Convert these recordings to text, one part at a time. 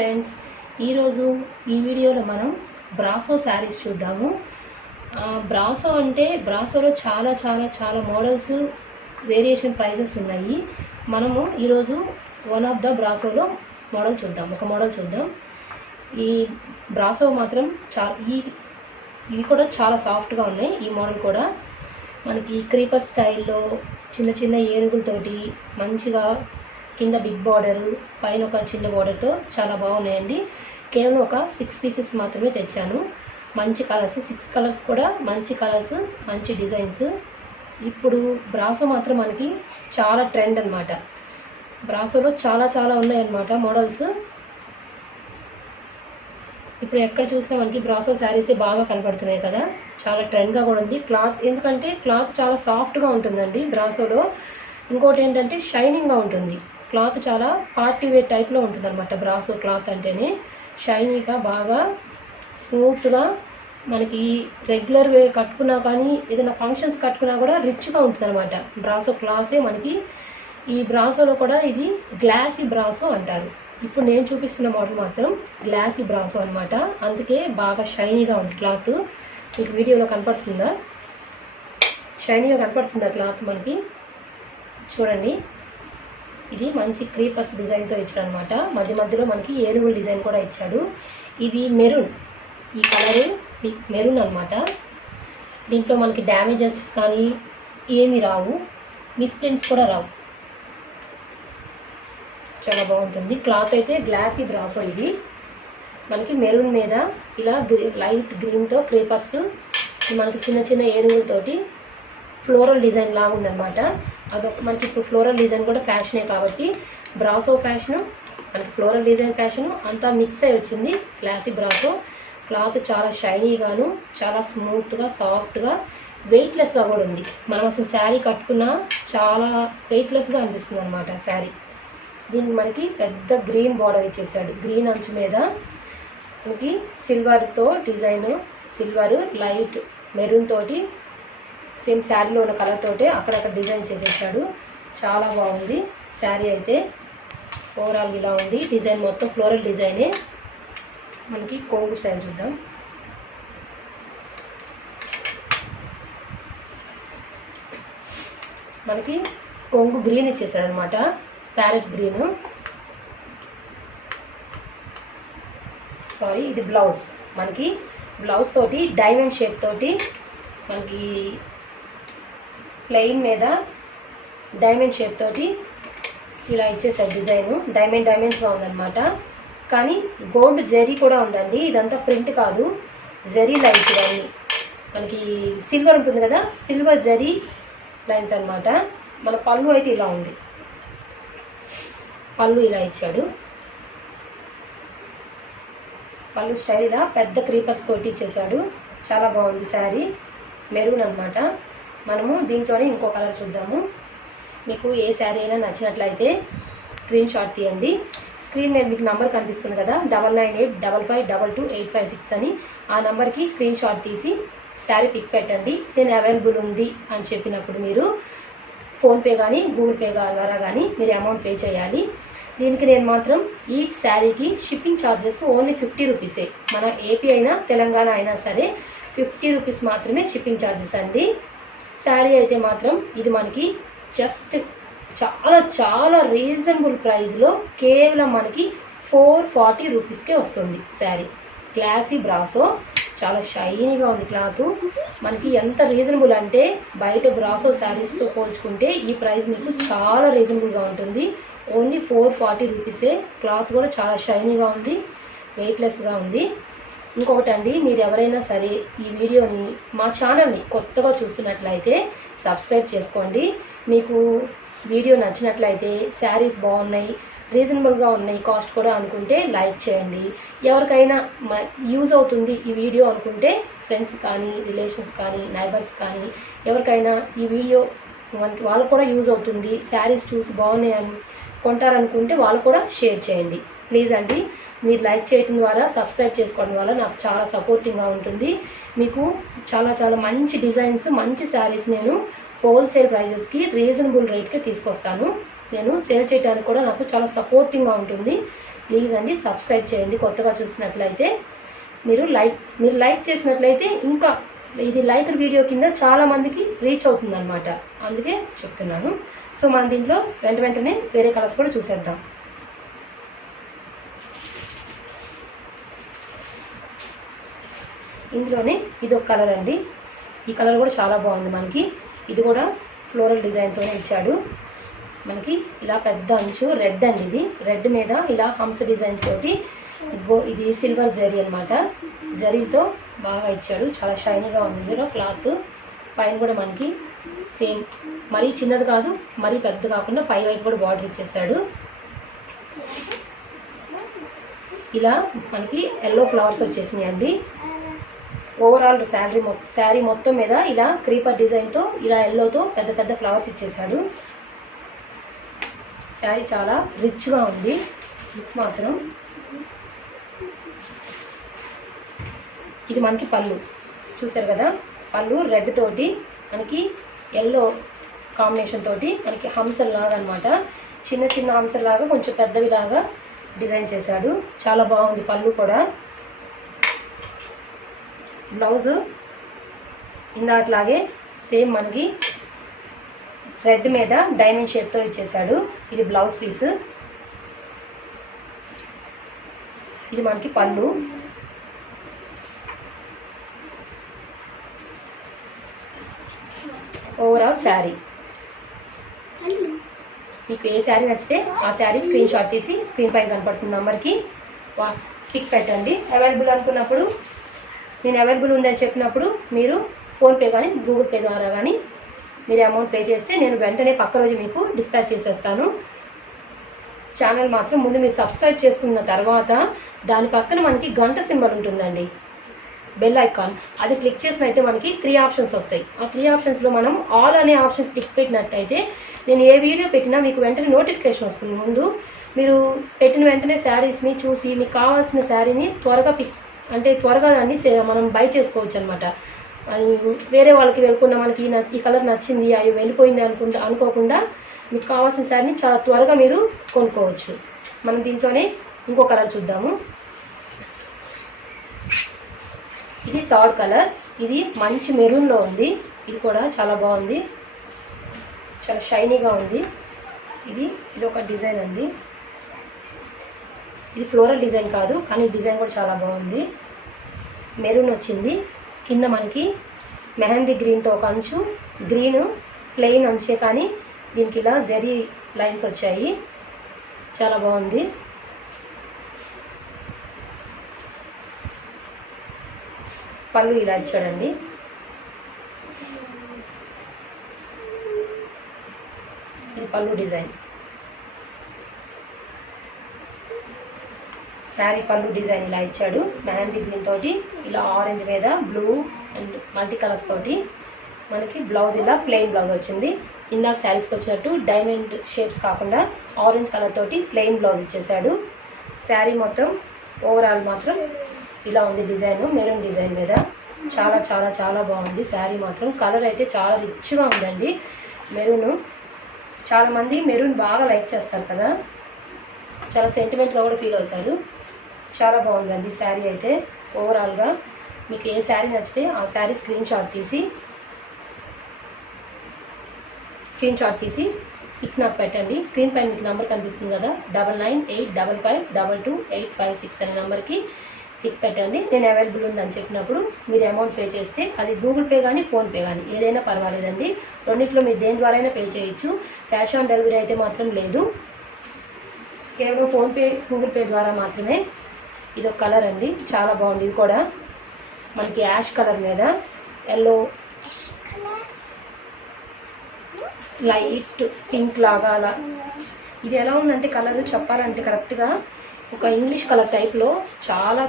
Friends, ఈరోజు ఈ వీడియోలో మనం బ్రాసో శారీస్ చూద్దాము. బ్రాసో అంటే బ్రాసోలో చాలా చాలా చాలా మోడల్స్, వేరియేషన్ ప్రైజెస్ ఉన్నాయి. మనము ఈరోజు వన్ ఆఫ్ ద బ్రాసోలో మోడల్ చూద్దాం. ఒక మోడల్ చూద్దాం. ఈ బ్రాసో మాత్రం ఇవి కూడా చాలా సాఫ్ట్గా ఉన్నాయి. ఈ మోడల్ కూడా మనకి క్రీపర్ స్టైల్లో చిన్న చిన్న ఏనుగులతోటి మంచిగా కింద బిగ్ బార్డరు, పైన ఒక చిన్న బార్డర్తో చాలా బాగున్నాయండి. కేవలం ఒక 6 పీసెస్ మాత్రమే తెచ్చాను. మంచి కలర్స్, 6 కలర్స్ కూడా మంచి కలర్స్, మంచి డిజైన్స్. ఇప్పుడు బ్రాసో మాత్రం మనకి చాలా ట్రెండ్ అనమాట. బ్రాసోలో చాలా చాలా ఉన్నాయన్నమాట మోడల్స్. ఇప్పుడు ఎక్కడ చూసినా మనకి బ్రాసో శారీసే బాగా కనపడుతున్నాయి కదా. చాలా ట్రెండ్గా కూడా ఉంది క్లాత్. ఎందుకంటే క్లాత్ చాలా సాఫ్ట్గా ఉంటుందండి బ్రాసోలో. ఇంకోటి ఏంటంటే షైనింగ్గా ఉంటుంది క్లాత్. చాలా పార్టీ వేర్ టైప్లో ఉంటుంది అనమాట బ్రాసో క్లాత్ అంటేనే. షైనీగా బాగా స్మూత్గా మనకి రెగ్యులర్ వేర్ కట్టుకున్నా కానీ ఏదైనా ఫంక్షన్స్ కట్టుకున్నా కూడా రిచ్గా ఉంటుంది అనమాట బ్రాసో క్లాసే మనకి. ఈ బ్రాసోలో కూడా ఇది గ్లాసీ బ్రాసో అంటారు. ఇప్పుడు నేను చూపిస్తున్న మోడల్ మాత్రం గ్లాసీ బ్రాసో అనమాట. అందుకే బాగా షైనీగా ఉంది క్లాత్. మీకు వీడియోలో కనపడుతుందా? షైనీగా కనపడుతుందా క్లాత్ మనకి? చూడండి, ఇది మంచి క్రీపర్స్ డిజైన్తో ఇచ్చాడు అనమాట. మధ్య మధ్యలో మనకి ఏనుగుల డిజైన్ కూడా ఇచ్చాడు. ఇది మెరూన్, ఈ కలరు మెరూన్ అనమాట. దీంట్లో మనకి డ్యామేజెస్ కానీ ఏమి రావు, మిస్ప్రింట్స్ కూడా రావు. చాలా బాగుంటుంది క్లాత్ అయితే. గ్లాసీ బ్రాసో ఇది మనకి మెరూన్ మీద ఇలా లైట్ గ్రీన్తో క్రీపర్స్, మనకి చిన్న చిన్న ఏనుగులతోటి ఫ్లోరల్ డిజైన్ లాగా ఉందన్నమాట. అదొక మనకి ఇప్పుడు ఫ్లోరల్ డిజైన్ కూడా ఫ్యాషనే కాబట్టి బ్రాసో ఫ్యాషను, మనకి ఫ్లోరల్ డిజైన్ ఫ్యాషను అంతా మిక్స్ అయి వచ్చింది గ్లాసీ బ్రాసో. క్లాత్ చాలా షైనీగాను, చాలా స్మూత్గా, సాఫ్ట్గా, వెయిట్లెస్గా కూడా ఉంది. మనం అసలు శారీ కట్టుకున్నా చాలా వెయిట్లెస్గా అనిపిస్తుంది అనమాట శారీ. దీనికి మనకి పెద్ద గ్రీన్ బార్డర్ ఇచ్చేసాడు. గ్రీన్ అంచు మీద మనకి సిల్వర్తో డిజైన్, సిల్వర్ లైట్ మెరూన్ తోటి సేమ్ శారీలో ఉన్న కలర్ తోటి అక్కడక్కడ డిజైన్ చేసేసాడు. చాలా బాగుంది శారీ అయితే. ఓవరాల్ ఇలా ఉంది డిజైన్ మొత్తం ఫ్లోరల్ డిజైనే. మనకి కొంగు స్టైల్ చూద్దాం. మనకి కొంగు గ్రీన్ ఇచ్చేసాడు అనమాట, ప్యారెట్ గ్రీన్. సారీ, ఇది బ్లౌజ్. మనకి బ్లౌజ్ తోటి డైమండ్ షేప్ తోటి మనకి ప్లెయిన్ మీద డైమండ్ షేప్ తోటి ఇలా ఇచ్చేసారు డిజైన్. డైమండ్స్గా ఉందన్నమాట. కానీ గోల్డ్ జరీ కూడా ఉందండి. ఇదంతా ప్రింట్ కాదు, జరీ లైన్స్ ఇవన్నీ. మనకి సిల్వర్ ఉంటుంది కదా, సిల్వర్ జరీ లైన్స్ అనమాట. మన పళ్ళు అయితే ఇలా ఉంది. పళ్ళు ఇలా ఇచ్చాడు. పళ్ళు స్టైల్ ఇలా పెద్ద క్రీపర్స్ తోటి ఇచ్చేసాడు. చాలా బాగుంది శారీ. మెరూన్ అనమాట. మనము దీంట్లోనే ఇంకో కలర్ చూద్దాము. మీకు ఏ శారీ అయినా నచ్చినట్లయితే స్క్రీన్ షాట్ తీయండి. స్క్రీన్ మీద మీకు నంబర్ కనిపిస్తుంది కదా, 9985522856 అని. ఆ నెంబర్కి స్క్రీన్ షాట్ తీసి శారీ పిక్ పెట్టండి. నేను అవైలబుల్ ఉంది అని చెప్పినప్పుడు మీరు ఫోన్పే కానీ గూగుల్ పే ద్వారా కానీ మీరు అమౌంట్ పే చేయాలి. దీనికి నేను మాత్రం ఈచ్ శారీకి షిప్పింగ్ ఛార్జెస్ ఓన్లీ 50 రూపీసే. మన ఏపీ అయినా తెలంగాణ అయినా సరే 50 రూపీస్ మాత్రమే షిప్పింగ్ ఛార్జెస్ అండి. శారీ అయితే మాత్రం ఇది మనకి జస్ట్ చాలా చాలా రీజనబుల్ ప్రైస్లో కేవలం మనకి 440 రూపీస్కే వస్తుంది శారీ. గ్లాసీ బ్రాసో, చాలా షైనీగా ఉంది క్లాత్. మనకి ఎంత రీజనబుల్ అంటే బయట బ్రాసో శారీస్తో పోల్చుకుంటే ఈ ప్రైస్ మీకు చాలా రీజనబుల్గా ఉంటుంది. ఓన్లీ 440 రూపీసే. క్లాత్ కూడా చాలా షైనీగా ఉంది, వెయిట్లెస్గా ఉంది. ఇంకొకటి అండి, మీరు ఎవరైనా సరే ఈ వీడియోని, మా ఛానల్ని కొత్తగా చూస్తున్నట్లయితే సబ్స్క్రైబ్ చేసుకోండి. మీకు వీడియో నచ్చినట్లయితే, శారీస్ బాగున్నాయి, రీజనబుల్గా ఉన్నాయి, కాస్ట్ కూడా అనుకుంటే లైక్ చేయండి. ఎవరికైనా యూజ్ అవుతుంది ఈ వీడియో అనుకుంటే ఫ్రెండ్స్ కానీ, రిలేషన్స్ కానీ, నైబర్స్ కానీ ఎవరికైనా ఈ వీడియో వాళ్ళకు కూడా యూజ్ అవుతుంది, శారీస్ చూసి బాగున్నాయి కొంటారనుకుంటే వాళ్ళు కూడా షేర్ చేయండి ప్లీజ్ అండి. మీరు లైక్ చేయడం ద్వారా, సబ్స్క్రైబ్ చేసుకోవడం వల్ల నాకు చాలా సపోర్టింగ్గా ఉంటుంది. మీకు చాలా చాలా మంచి డిజైన్స్, మంచి శారీస్ నేను హోల్సేల్ ప్రైజెస్కి రీజనబుల్ రేట్కి తీసుకొస్తాను. నేను సేల్ చేయడానికి కూడా నాకు చాలా సపోర్టింగ్గా ఉంటుంది. ప్లీజ్ అండి సబ్స్క్రైబ్ చేయండి. కొత్తగా చూస్తున్నట్లయితే మీరు లైక్ చేసినట్లయితే ఇంకా ఇది లైక్ వీడియో కింద చాలామందికి రీచ్ అవుతుంది అనమాట, అందుకే చెప్తున్నాను. సో మనం దీంట్లో వెంటనే వేరే కలర్స్ కూడా చూసేద్దాం. ఇందులోనే ఇది ఒక కలర్ అండి. ఈ కలర్ కూడా చాలా బాగుంది మనకి. ఇది కూడా ఫ్లోరల్ డిజైన్తోనే ఇచ్చాడు మనకి. ఇలా పెద్ద అంచు రెడ్ అండి, ఇది రెడ్ మీద ఇలా హంస డిజైన్స్ తోటి ఇది సిల్వర్ జరీ అనమాట. జరీతో బాగా ఇచ్చాడు, చాలా షైనీగా ఉంది. ఇందులో క్లాత్ పైన కూడా మనకి సేమ్, మరీ చిన్నది కాదు మరీ పెద్ద కాకుండా పై వైపు కూడా బార్డర్ ఇచ్చేసాడు. ఇలా మనకి ఎల్లో ఫ్లవర్స్ వచ్చేసినాయి అండి. ఓవరాల్ శారీ మొత్తం మీద ఇలా క్రీపర్ డిజైన్తో ఇలా ఎల్లోతో పెద్ద పెద్ద ఫ్లవర్స్ ఇచ్చేసాడు. శారీ చాలా రిచ్గా ఉంది లుక్ మాత్రం. ఇది మనకి పళ్ళు చూసారు కదా, పళ్ళు రెడ్ తోటి మనకి ఎల్లో కాంబినేషన్ తోటి మనకి హంసల్లాగా అనమాట. చిన్న చిన్న హంసల్లాగా కొంచెం పెద్దవిలాగా డిజైన్ చేశాడు. చాలా బాగుంది పళ్ళు కూడా. బ్లౌజ్ ఇందాట్లాగే సేమ్ మనకి రెడ్ మీద డైమండ్ షేప్తో ఇచ్చేసాడు. ఇది బ్లౌజ్ పీస్. ఇది మనకి పళ్ళు. ఓవరాల్ శారీ. మీకు ఏ శారీ నచ్చితే ఆ శారీ స్క్రీన్ షాట్ తీసి స్క్రీన్ పైన కనపడుతున్న నెంబర్కి పిక్ పెట్టండి. అవైలబుల్ అనుకున్నప్పుడు, నేను అవైలబుల్ ఉందని చెప్పినప్పుడు మీరు ఫోన్పే కానీ గూగుల్ పే ద్వారా కానీ మీరు అమౌంట్ పే చేస్తే నేను వెంటనే పక్క రోజు మీకు డిస్పాచ్ చేసేస్తాను. ఛానల్ మాత్రం ముందు మీరు సబ్స్క్రైబ్ చేసుకున్న తర్వాత దాని పక్కన మనకి గంట సింబల్ ఉంటుందండి, బెల్ ఐకాన్. అది క్లిక్ చేసినట్టే మనకి 3 ఆప్షన్స్ వస్తాయి. ఆ 3 ఆప్షన్స్లో మనం ఆల్ అనే ఆప్షన్ క్లిక్ పెట్టినట్టయితే నేను ఏ వీడియో పెట్టినా మీకు వెంటనే నోటిఫికేషన్ వస్తుంది. ముందు మీరు పెట్టిన వెంటనే శారీస్ని చూసి మీకు కావాల్సిన శారీని త్వరగా దాన్ని మనం బై చేసుకోవచ్చు అనమాట. వేరే వాళ్ళకి వెళ్ళకుండా మనకి ఈ కలర్ నచ్చింది అవి వెళ్ళిపోయింది అనుకోకుండా మీకు కావాల్సిన శారీని చాలా త్వరగా మీరు కొనుక్కోవచ్చు. మనం దీంట్లోనే ఇంకో కలర్ చూద్దాము. ఇది థర్డ్ కలర్. ఇది మంచి మెరూన్లో ఉంది. ఇది కూడా చాలా బాగుంది, చాలా షైనీగా ఉంది. ఇది ఒక డిజైన్ అండి. ఇది ఫ్లోరల్ డిజైన్ కాదు కానీ డిజైన్ కూడా చాలా బాగుంది. మెరూన్ వచ్చింది, కింద మనకి మెహందీ గ్రీన్తో ఒక అంచు, గ్రీన్ ప్లెయిన్ అంచే కానీ దీనికి ఇలా జరీ లైన్స్ వచ్చాయి, చాలా బాగుంది. పళ్ళు ఇలా ఇచ్చాడండి. ఇది పళ్ళు డిజైన్. శారీ పళ్ళు డిజైన్ ఇలా ఇచ్చాడు మెహందీ గ్రీన్ తోటి, ఇలా ఆరెంజ్ మీద బ్లూ అండ్ మల్టీ కలర్స్ తోటి. మనకి బ్లౌజ్ ఇలా ప్లెయిన్ బ్లౌజ్ వచ్చింది. ఇందాక శారీస్కి వచ్చినట్టు డైమండ్ షేప్స్ కాకుండా ఆరెంజ్ కలర్ తోటి ప్లెయిన్ బ్లౌజ్ ఇచ్చేసాడు. శారీ మొత్తం ఓవరాల్ మాత్రం ఇలా ఉంది డిజైన్, మెరూన్ డిజైన్ మీద. చాలా చాలా చాలా బాగుంది శారీ మాత్రం. కలర్ అయితే చాలా రిచ్గా ఉందండి. మెరూన్ చాలామంది మెరూన్ బాగా లైక్ చేస్తారు కదా, చాలా సెంటిమెంట్గా కూడా ఫీల్ అవుతారు. చాలా బాగుందండి శారీ అయితే. ఓవరాల్గా మీకు ఏ శారీ నచ్చితే ఆ శారీ స్క్రీన్ షాట్ తీసి పిక్ నాకు పెట్టండి. స్క్రీన్ పైన మీకు నెంబర్ కనిపిస్తుంది కదా, 9985552856 అనే నెంబర్కి పిక్ పెట్టండి. నేను అవైలబుల్ ఉందని చెప్పినప్పుడు మీరు అమౌంట్ పే చేస్తే అది గూగుల్ పే కానీ ఫోన్పే కానీ ఏదైనా పర్వాలేదండి. రెండిట్లో మీరు దేని ద్వారా అయినా పే చేయొచ్చు. క్యాష్ ఆన్ డెలివరీ అయితే మాత్రం లేదు, కేవలం ఫోన్పే గూగుల్ పే ద్వారా మాత్రమే. ఇది ఒక కలర్ అండి, చాలా బాగుంది. ఇది కూడా మనకి యాష్ కలర్ మీద ఎల్లో లైట్ పింక్ లాగా అలా. ఇది ఎలా ఉందంటే కలర్ చెప్పాలంటే కరెక్ట్గా ఒక ఇంగ్లీష్ కలర్ టైప్లో చాలా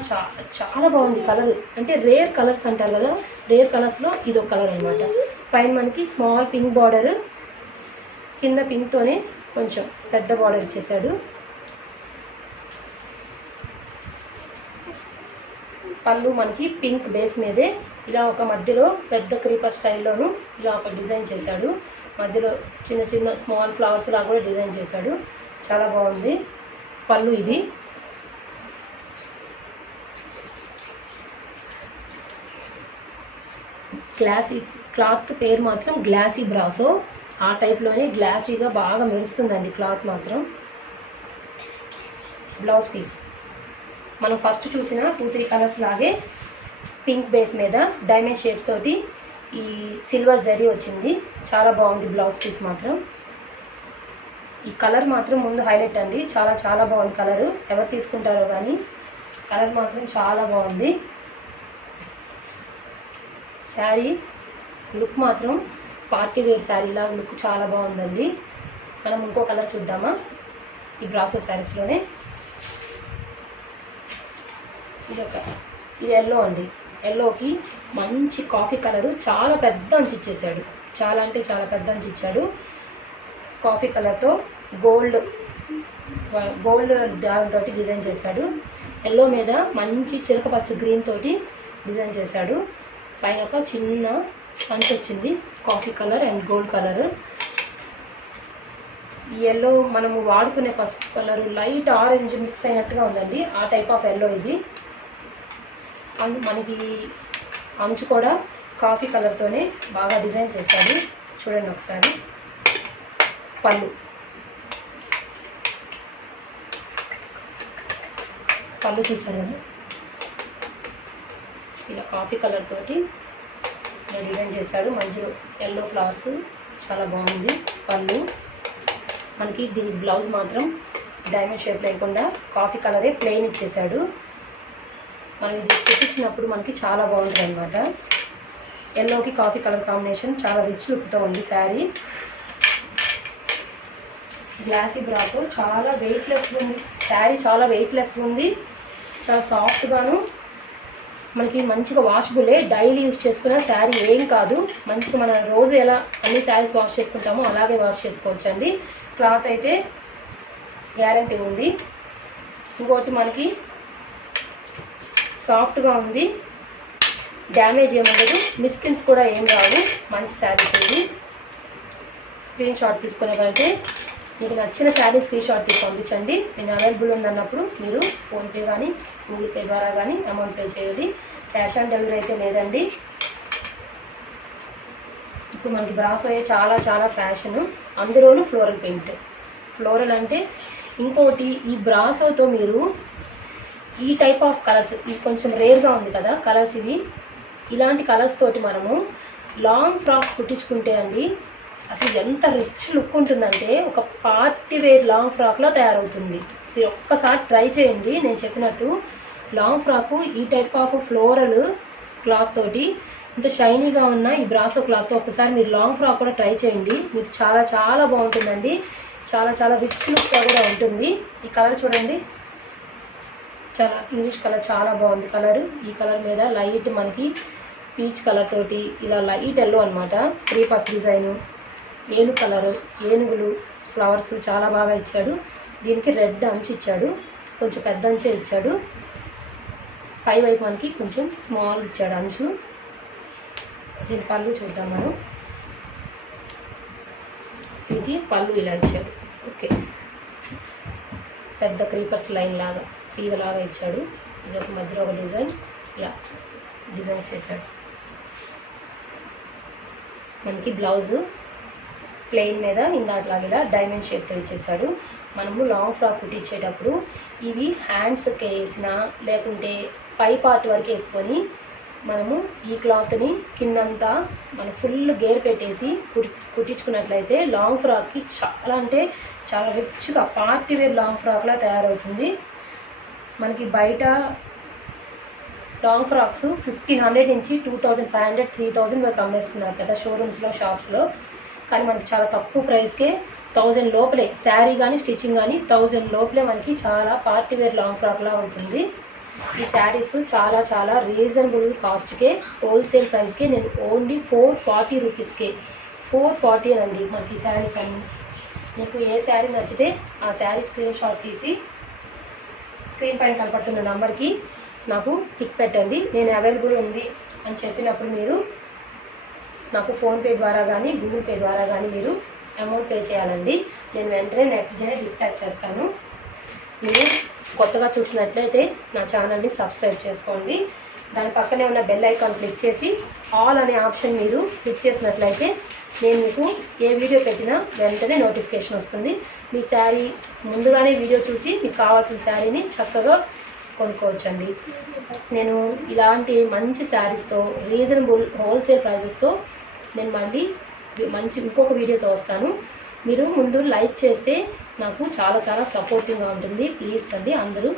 చాలా బాగుంది కలర్. అంటే రేర్ కలర్స్ అంటారు కదా, రేర్ కలర్స్లో ఇది ఒక కలర్ అనమాట. పైన మనకి స్మాల్ పింక్ బార్డర్, కింద పింక్తోనే కొంచెం పెద్ద బార్డర్ ఇచ్చేసాడు. పళ్ళు మనకి పింక్ బేస్ మీదే ఇలా ఒక మధ్యలో పెద్ద క్రీపర్ స్టైల్లోను ఇలా ఒక డిజైన్ చేశాడు. మధ్యలో చిన్న చిన్న స్మాల్ ఫ్లవర్స్ లాగా కూడా డిజైన్ చేశాడు. చాలా బాగుంది పళ్ళు. ఇది గ్లాసీ క్లాత్ పేరు మాత్రం గ్లాసీ బ్రాసో. ఆ టైప్లోనే గ్లాసీగా బాగా మెరుస్తుందండి క్లాత్ మాత్రం. బ్లౌజ్ పీస్ మనం ఫస్ట్ చూసిన 2-3 కలర్స్ లాగే పింక్ బేస్ మీద డైమండ్ షేప్ తోటి ఈ సిల్వర్ జరీ వచ్చింది. చాలా బాగుంది బ్లౌజ్ పీస్ మాత్రం. ఈ కలర్ మాత్రం ముందు హైలైట్ అండి. చాలా చాలా బాగుంది కలరు. ఎవరు తీసుకుంటారో కానీ కలర్ మాత్రం చాలా బాగుంది. శారీ లుక్ మాత్రం పార్టీ వేర్ శారీలా లుక్ చాలా బాగుందండి. మనం ఇంకో కలర్ చూద్దామా ఈ బ్రాసో శారీస్లోనే. ఇది ఎల్లో అండి. ఎల్లోకి మంచి కాఫీ కలరు, చాలా పెద్ద అంచు ఇచ్చేసాడు. చాలా అంటే చాలా పెద్ద అంచు ఇచ్చాడు. కాఫీ కలర్తో గోల్డ్ దారంతో డిజైన్ చేశాడు. ఎల్లో మీద మంచి చిలకపచ్చ గ్రీన్ తోటి డిజైన్ చేశాడు. పైన ఒక చిన్న పంచ్ వచ్చింది coffee colour and gold colour. ఈ ఎల్లో మనము వాడుకునే పసుపు కలరు లైట్ ఆరెంజ్ మిక్స్ అయినట్టుగా ఉందండి. ఆ టైప్ ఆఫ్ ఎల్లో ఇది. మనకి అంచు కూడా కాఫీ కలర్తోనే బాగా డిజైన్ చేశాడు. చూడండి ఒకసారి. పళ్ళు చూసారు కదా, ఇలా కాఫీ కలర్ తోటి ఇలా డిజైన్ చేశాడు. మంచి ఎల్లో ఫ్లవర్స్, చాలా బాగుంది పళ్ళు. మనకి దీని బ్లౌజ్ మాత్రం డైమండ్ షేప్ లేకుండా కాఫీ కలరే ప్లెయిన్ ఇచ్చేసాడు. మనం ఇది కుట్టించినప్పుడు మనకి చాలా బాగుంటుంది అనమాట. ఎల్లోకి కాఫీ కలర్ కాంబినేషన్ చాలా రిచ్ లుక్తో ఉంది శారీ. గ్లాసీ బ్రాతో చాలా వెయిట్లెస్గా ఉంది శారీ. చాలా వెయిట్లెస్గా ఉంది, చాలా సాఫ్ట్గాను. మనకి మంచిగా వాషబులే. డైలీ యూజ్ చేసుకున్న శారీ ఏం కాదు. మంచిగా మనం రోజు ఎలా అన్ని శారీస్ వాష్ చేసుకుంటామో అలాగే వాష్ చేసుకోవచ్చండి. క్లాత్ అయితే గ్యారంటీ ఉంది. ఇంకోటి మనకి సాఫ్ట్గా ఉంది, డ్యామేజ్ ఏముండదు, మిస్ప్రింట్స్ కూడా ఏం రావు. మంచి శారీస్ ఇది. స్క్రీన్ షాట్ తీసుకునే వాళ్ళైతే మీకు నచ్చిన శారీ స్క్రీన్ షాట్ తీసి పంపించండి. నేను అవైలబుల్ ఉందన్నప్పుడు మీరు ఫోన్పే కానీ గూగుల్ పే ద్వారా కానీ అమౌంట్ పే చేయాలి. క్యాష్ ఆన్ డెలివరీ అయితే లేదండి. ఇప్పుడు మనకి బ్రాసో చాలా చాలా ఫ్యాషను, అందులోనూ ఫ్లోరల్ పెయింట్. ఫ్లోరల్ అంటే ఇంకోటి, ఈ బ్రాసోతో మీరు ఈ టైప్ ఆఫ్ కలర్స్, ఇది కొంచెం రేర్గా ఉంది కదా కలర్స్ ఇవి. ఇలాంటి కలర్స్ తోటి మనము లాంగ్ ఫ్రాక్స్ కుట్టించుకుంటే అండి అసలు ఎంత రిచ్ లుక్ ఉంటుందంటే ఒక పార్టీ వేర్ లాంగ్ ఫ్రాక్లో తయారవుతుంది. మీరు ఒక్కసారి ట్రై చేయండి. నేను చెప్పినట్టు లాంగ్ ఫ్రాకు ఈ టైప్ ఆఫ్ ఫ్లోరల్ క్లాత్ తోటి ఇంత షైనీగా ఉన్న ఈ బ్రాసో క్లాత్తో ఒకసారి మీరు లాంగ్ ఫ్రాక్ కూడా ట్రై చేయండి. మీకు చాలా చాలా బాగుంటుందండి. చాలా చాలా రిచ్ లుక్గా కూడా ఉంటుంది. ఈ కలర్ చూడండి, చాలా ఇంగ్లీష్ కలర్, చాలా బాగుంది కలర్. ఈ కలర్ మీద లైట్ మనకి పీచ్ కలర్ తోటి ఇలా లైట్ ఎల్లో అనమాట. 3 డిజైను, ఏను కలరు, ఏనుగులు, ఫ్లవర్స్ చాలా బాగా ఇచ్చాడు. దీనికి రెడ్ అంచు ఇచ్చాడు, కొంచెం పెద్ద అంచే ఇచ్చాడు. పై వైపు మనకి కొంచెం స్మాల్ ఇచ్చాడు అంచు. దీని పళ్ళు చూద్దాం మనం. ఇది పళ్ళు ఇలా ఇచ్చాడు. ఓకే, పెద్ద క్రీపర్స్ లైన్ లాగా తీగలాగా ఇచ్చాడు. ఇది ఒక మధ్యలో ఒక డిజైన్, ఇలా డిజైన్స్ చేశాడు. మనకి బ్లౌజు ప్లెయిన్ మీద ఇందాట్లాగా ఇలా డైమండ్ షేప్తో ఇచ్చేసాడు. మనము లాంగ్ ఫ్రాక్ కుట్టించేటప్పుడు ఇవి హ్యాండ్స్కి వేసినా లేకుంటే పై పార్ట్ వరకు వేసుకొని మనము ఈ క్లాత్ని కిందంతా మనం ఫుల్ గేర్ పెట్టేసి కుట్టించుకున్నట్లయితే లాంగ్ ఫ్రాక్కి చాలా అంటే చాలా రిచ్గా పార్టీ వేర్ లాంగ్ ఫ్రాక్లా తయారవుతుంది. మనకి బయట లాంగ్ ఫ్రాక్స్ 1500 నుంచి 2500, 3000 వరకు అమ్మేస్తున్నారు కదా షోరూమ్స్లో, షాప్స్లో. కానీ మనకి చాలా తక్కువ ప్రైస్కే 1000 లోపలే శారీ కానీ స్టిచ్చింగ్ కానీ 1000 లోపలే మనకి చాలా పార్టీ వేర్ లాంగ్ ఫ్రాక్లా ఉంటుంది. ఈ శారీస్ చాలా చాలా రీజనబుల్ కాస్ట్కే, హోల్సేల్ ప్రైస్కే నేను ఓన్లీ 440 రూపీస్కే, 440 అండి మనకి శారీస్ అన్నీ. మీకు ఏ శారీ నచ్చితే ఆ శారీ స్క్రీన్ షాట్ తీసి స్క్రీన్ పైన కనపడుతున్న నెంబర్కి నాకు పిక్ పెట్టండి. నేను అవైలబుల్ ఉంది అని చెప్పినప్పుడు మీరు నాకు ఫోన్పే ద్వారా కానీ గూగుల్ పే ద్వారా కానీ మీరు అమౌంట్ పే చేయాలండి. నేను వెంటనే నెక్స్ట్ డే డిస్పాచ్ చేస్తాను. మీరు కొత్తగా చూసినట్లయితే నా ఛానల్ని సబ్స్క్రైబ్ చేసుకోండి. దాని పక్కనే ఉన్న బెల్ ఐకాన్ క్లిక్ చేసి ఆల్ అనే ఆప్షన్ మీరు క్లిక్ చేసినట్లయితే నేను మీకు ఏ వీడియో పెట్టినా వెంటనే నోటిఫికేషన్ వస్తుంది. మీ శారీ ముందుగానే వీడియో చూసి మీకు కావాల్సిన శారీని చక్కగా కొనుక్కోవచ్చండి. నేను ఇలాంటి మంచి శారీస్తో రీజనబుల్ హోల్సేల్ ప్రైజెస్తో నేను మళ్ళీ ఇంకొక వీడియోతో వస్తాను. మీరు ముందు లైక్ చేస్తే నాకు చాలా చాలా సపోర్టింగ్గా ఉంటుంది. ప్లీజ్ అండి అందరూ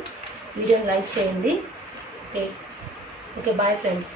వీడియోని లైక్ చేయండి. Okay bye friends.